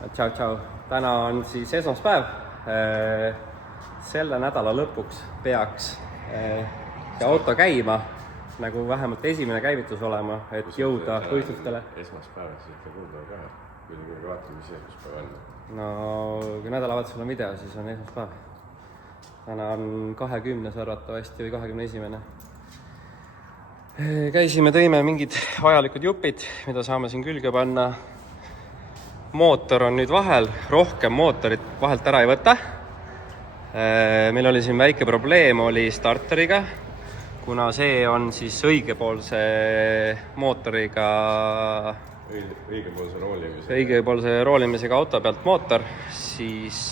Tšau, tšau. Täna on siis esmaspäev. Selle nädala lõpuks peaks see auto käima, nagu vähemalt esimene käivitus olema, et jõuda võistlustele. Esmaspäev, siis ütle kuulda ka, kui vaatame, mis esmaspäev on. No, kui nädalavahetusel on video, siis on esmaspäev. Täna on 20. arvatavasti või 21. Käisime, tõime mingid vajalikud jupid, mida saame siin külge panna. Mootor on nüüd vahel, rohkem mootorit vahelt ära ei võta. Meil oli siin väike probleem oli starteriga, kuna see on siis õigepoolse mootoriga, õigepoolse roolimisega auto pealt mootor, siis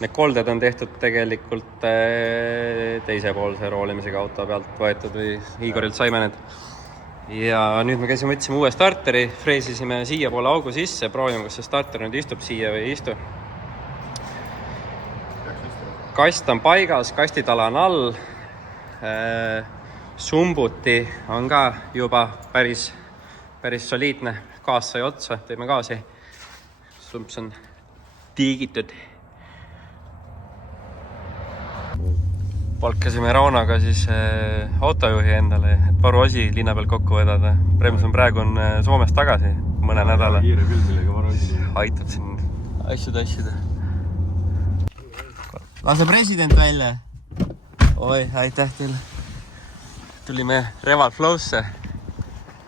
need kolded on tehtud tegelikult teisepoolse roolimisega auto pealt võetud või Igorilt saime need. Ja nüüd me käisime, võtsime uue starteri, freesisime siia poole augu sisse, proovime, kas see starter nüüd istub siia või ei istu. Kast on paigas, kastitala on all, sumbuti on ka juba päris soliidne, gaas sai otsa, teeme gaasi. Sumps on tiigitud. Palkasime Raunaga siis autojuhi endale, et varuosi linna peal kokku vedada. Prems on praegu Soomest tagasi mõne nädala. Kiire küll, millega varuosi liina. Aitab siin asjuda. Lase president välja. Oi, aitäh teile. Tulime Reval Flow'sse.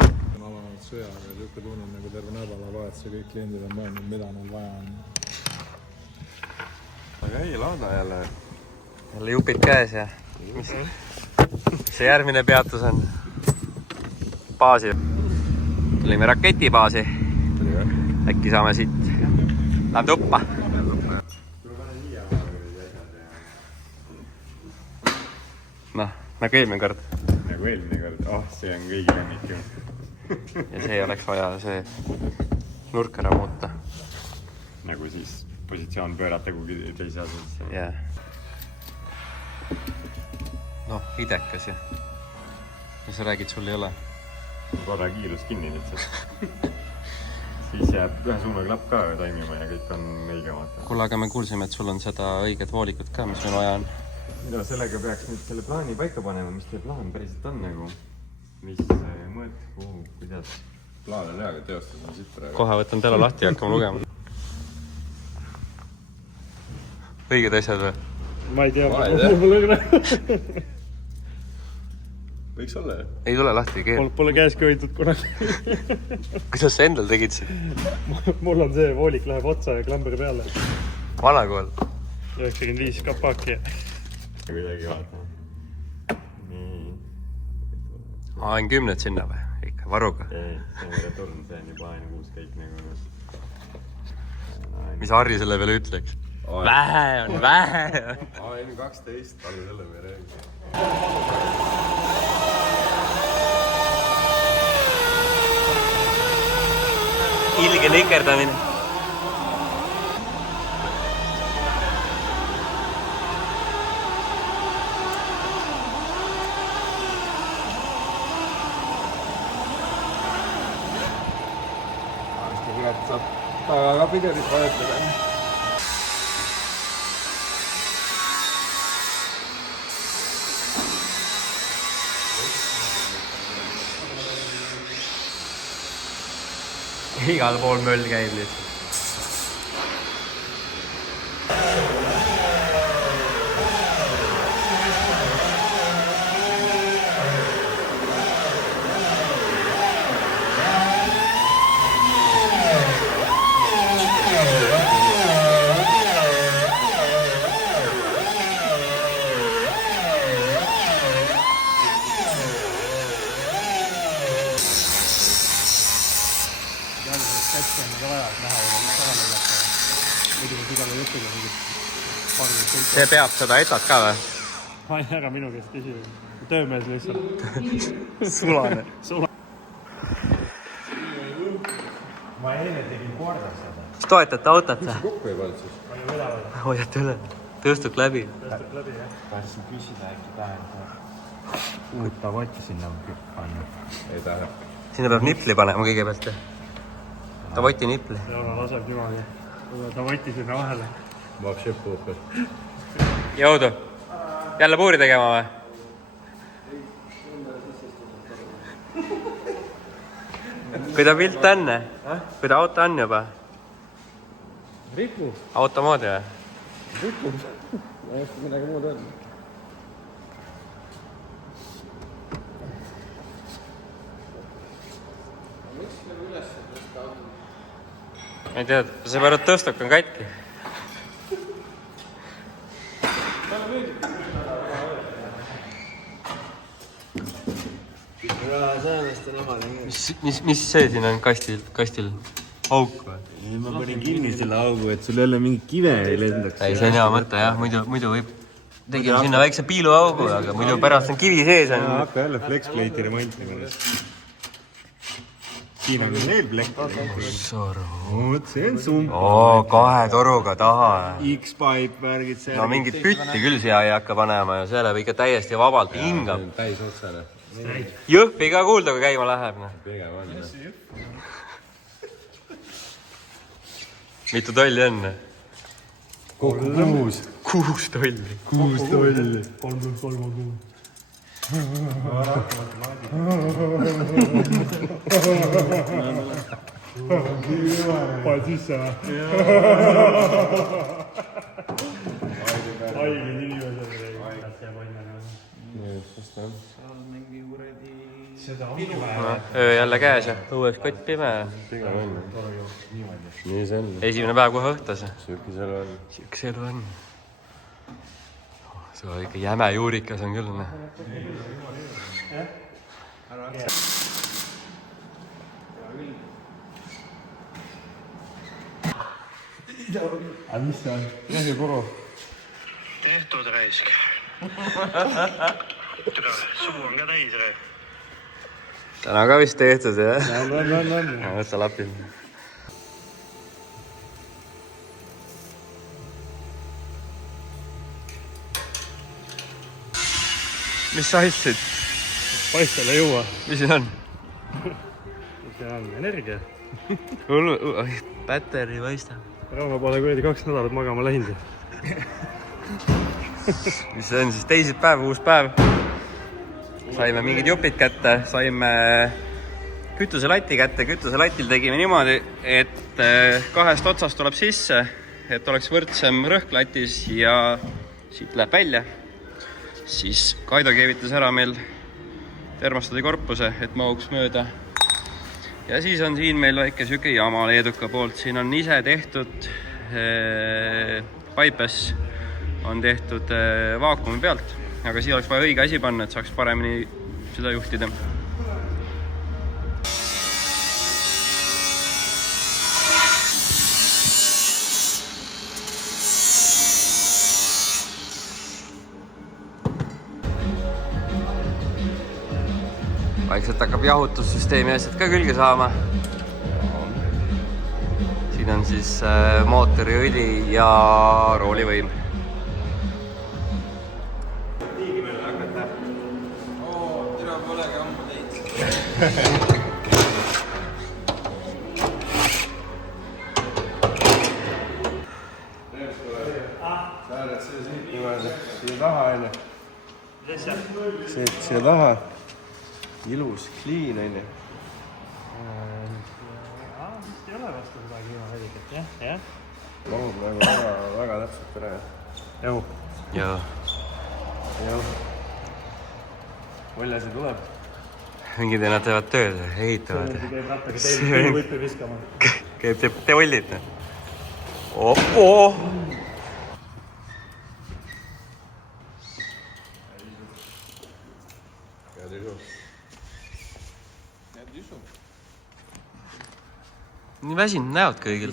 On alanud sõja ja lükka tunnid nagu terve nädala vahetuse kõik kliendid on mõelnud, mida neil vaja on. Aga ei, laada jälle Jupid käes ja see järgmine peatus on baasi. Tulime raketibaasi. Äkki saame siit. Läheb tuppa. Noh, nagu eelmine kord. Nagu eelmine kord. See on kõigi lemmik ju. Ja see oleks vaja see nurk ära muuta. Nagu siis positsioon pöörata kuhugi teise asjasse. Jah. Noh, idekas ja. Mis sa räägid, sul ei ole? Korra kiirus kinni lihtsalt. Siis jääb ühe suunaklapp ka toimima ja kõik on õige vaata. Kuule, aga me kuulsime, et sul on seda õiget voolikut ka, mis meil vaja on. Ja sellega peaks nüüd selle plaani paika panema, mis teie plaan päriselt on nagu. Mis mõõt, kuhu, kuidas. Plaan on hea, aga teostus on siit praegu. Kohe võtan telo lahti ja hakkame lugema. Õiged asjad või? Ma ei tea, pole Võiks olla, jah? Ei tule lahti, keel. Pole käeski hoitud kunagi. Kuidas sa endal tegid siin? Mul on see voolik läheb otsa ja klambri peale. Vanakool. 95 kapaki. Kuidagi vaata. Nii. On 10 sinna või? Ikka varuga. Ei, see on return, see on juba aina kuus kõik nagu. Mis Harri selle peale ütleks? Vähe on. AM12, alla selle me räägime. Ilge nikerdamine. Aasta kurat saab taga piderit vajutada. Igal pool möll käib nüüd. See peab seda etat ka või? Ma ei ära minu käest küsida. Töömees lihtsalt. Sulane. Ma enne tegin kordas seda. Mis toetate autot või? Kokku ei pannud siis? Hoiate üle. Tõstuk läbi. Tahtsin küsida äkki tähendab uut tavotti sinna panna. Ei taha. Sinna peab nipli panema kõigepealt. ta võti nipli. Joono laseb niimoodi. Ta võtti sinna vahele. Вообще похуй. Jõudu. Jälle puuri tegema või? Kui ta pilt on? Kui ta auto on juba? Ripu. Automoodi või? Ripu. Ma ei oska midagi muud öelda. Ma ei tea, see pärast tõstuk on katki. Mis see siin on kastil? Auk või? Ma panin kinni selle augu, et sul jälle mingi kive ei lendaks. Ei, see on hea mõte jah, muidu võib... Tegime sinna väikse piiluaugu, aga muidu pärast on kivi sees. Hakka jälle flexplate'i remontima. Siin on veel plekk. Oot, see on sump. Oo, 2 toruga taha. X-pipe värgid seal. No mingit pütti küll siia ei hakka panema ja see läheb ikka täiesti vabalt hingab. Täis otsale. Jõhvi ka kuulda, kui käima läheb. Pigem on. Mitu tolli on? Kokku 6 tolli. 6 tolli. 3 + 3 on 6. Paned sisse või? Haiged inimesed. Seda on vaja. Öö jälle käes ja õues kott pime. Nii see on. Esimene päev kohe õhtas. Süüki seal on. Siuke elu on. See on ikka jäme juurikas on küll. Aga mis see on? Jahipuru. Tehtud raisk. Suu on ka täis. Täna ka vist tehtud, jah? On. Võta lapi. Mis sa aitsid? Paistele juua. Mis siin on? See on energia. Päteri paistab. Ma pole kuradi 2 nädalat magama läinud. Mis see on siis teisipäev, uus päev? Saime mingid jupid kätte, saime kütuselati kätte. Kütuselatil tegime niimoodi, et 2 otsast tuleb sisse, et oleks võrdsem rõhk latis ja siit läheb välja. Siis Kaido keevitas ära meil termostaadi korpuse, et mahuks mööda. Ja siis on siin meil väike süke jama Leeduka poolt. Siin on ise tehtud Pipes on tehtud vaakumi pealt, aga siia oleks vaja õige asi panna, et saaks paremini seda juhtida. Vaikselt hakkab jahutussüsteemi asjad ka külge saama. Siin on siis mootori õli ja roolivõim. Siia taha aine. Siia taha. Ilus, clean aine. Vist ei ole vastu midagi ilma vedikat, jah? Mahub nagu väga täpselt ära. Jau. Joo. Olja see tuleb. Mingid nad teevad tööd, ehitavad. Käib rattaga teil võipi viskama. Käib te ollid. Oh! Nii väsinud näod kõigil.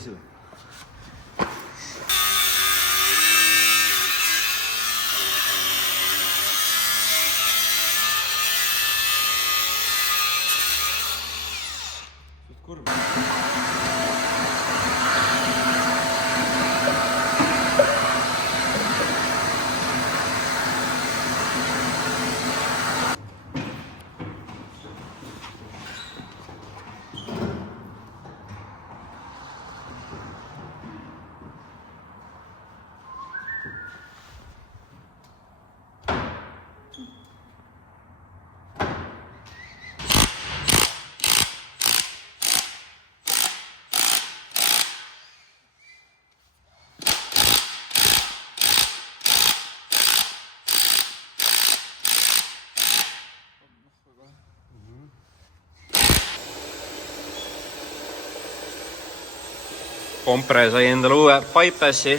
Kompre sai endale uue bypassi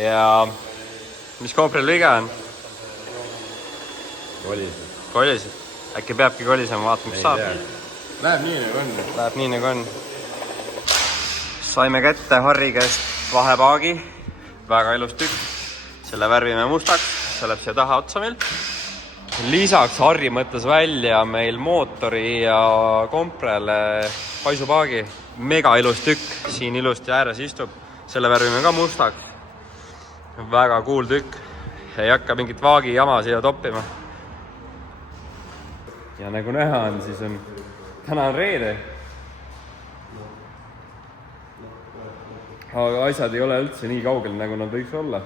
ja mis Komprel viga on? Kolisid. Äkki peabki kolisema, vaatama, mis saab. Läheb nii nagu on. Läheb nii nagu on. Saime kätte Harri käest vahepaagi. Väga ilus tükk. Selle värvime mustaks. See läheb siia taha otsa meil. Lisaks Harri mõtles välja meil mootori ja Komprele paisupaagi. Mega ilus tükk. Siin ilusti ääres istub. Selle värvime ka mustaks. Väga cool tükk. Ei hakka mingit vaagi jama siia toppima. Ja nagu näha on, siis on täna on reede. Aga asjad ei ole üldse nii kaugel, nagu nad võiks olla.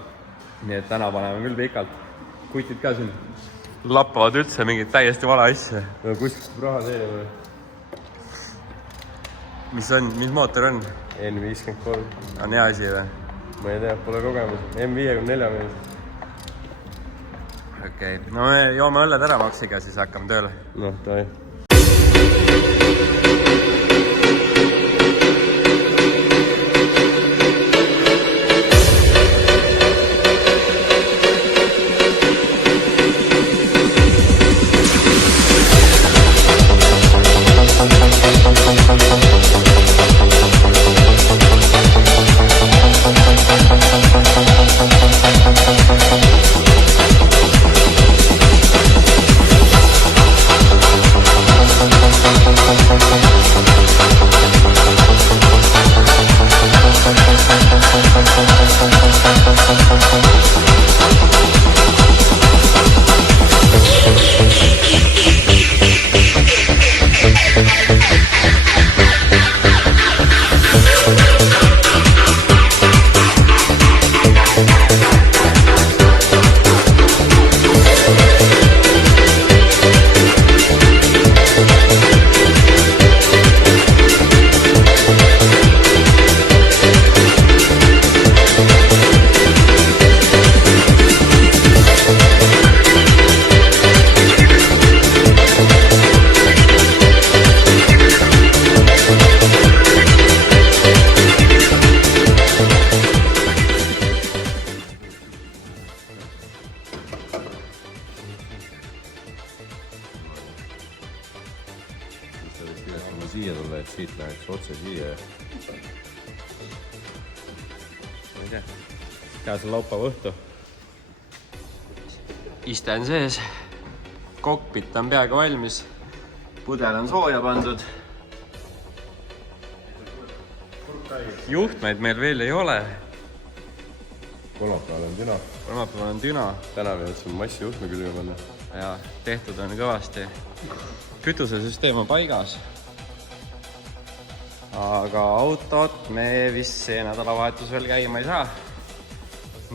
Nii et täna paneme küll pikalt. Kutid ka siin lappavad üldse mingit täiesti vale asja. Kuskilt raha teile või? Mis on, mis mootor on? N53. On hea asi või? Ma ei tea, pole kogemus. M54 mees. Okei, no me joome õlled ära Maksiga, siis hakkame tööle. Noh, toi. Siia tulla, et siit läheks otse siia. Ma ei tea. Käes on laupäeva õhtu. Iste on sees. Kokpit on peaaegu valmis. Pudel on sooja pandud. Juhtmeid meil veel ei ole. Kolmapäeval on düna. Kolmapäeval on düna. Täna me jõudsime massi juhtme külge panna. Ja tehtud on kõvasti. Kütusesüsteem on paigas. Aga autot me vist see nädalavahetus veel käima ei saa.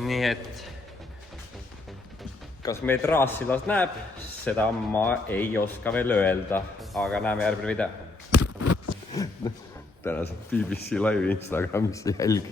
Nii et kas meid Raasilas näeb, seda ma ei oska veel öelda. Aga näeme järgmine video. Täna saab BBC Live Instagramis jälg.